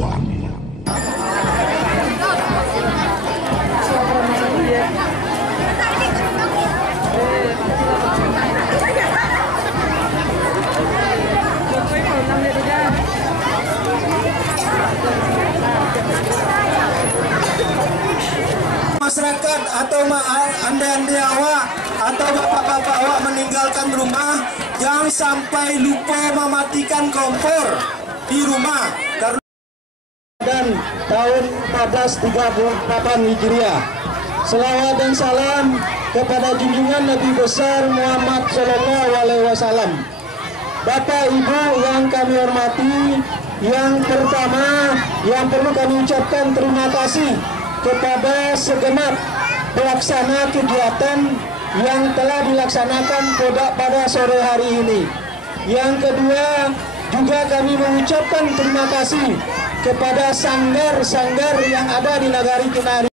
perempuan. Masyarakat atau anda-anda awak atau bapak-bapak awak meninggalkan rumah, jangan sampai lupa mematikan kompor di rumah karena dan tahun 1438 Hijriah. Selawat dan salam kepada junjungan Nabi besar Muhammad Sallallahu Alaihi Wasallam. Bapak Ibu yang kami hormati, yang pertama yang perlu kami ucapkan terima kasih kepada segenap pelaksana kegiatan yang telah dilaksanakan pada sore hari ini. Yang kedua, juga kami mengucapkan terima kasih kepada sanggar-sanggar yang ada di Nagari Kenari.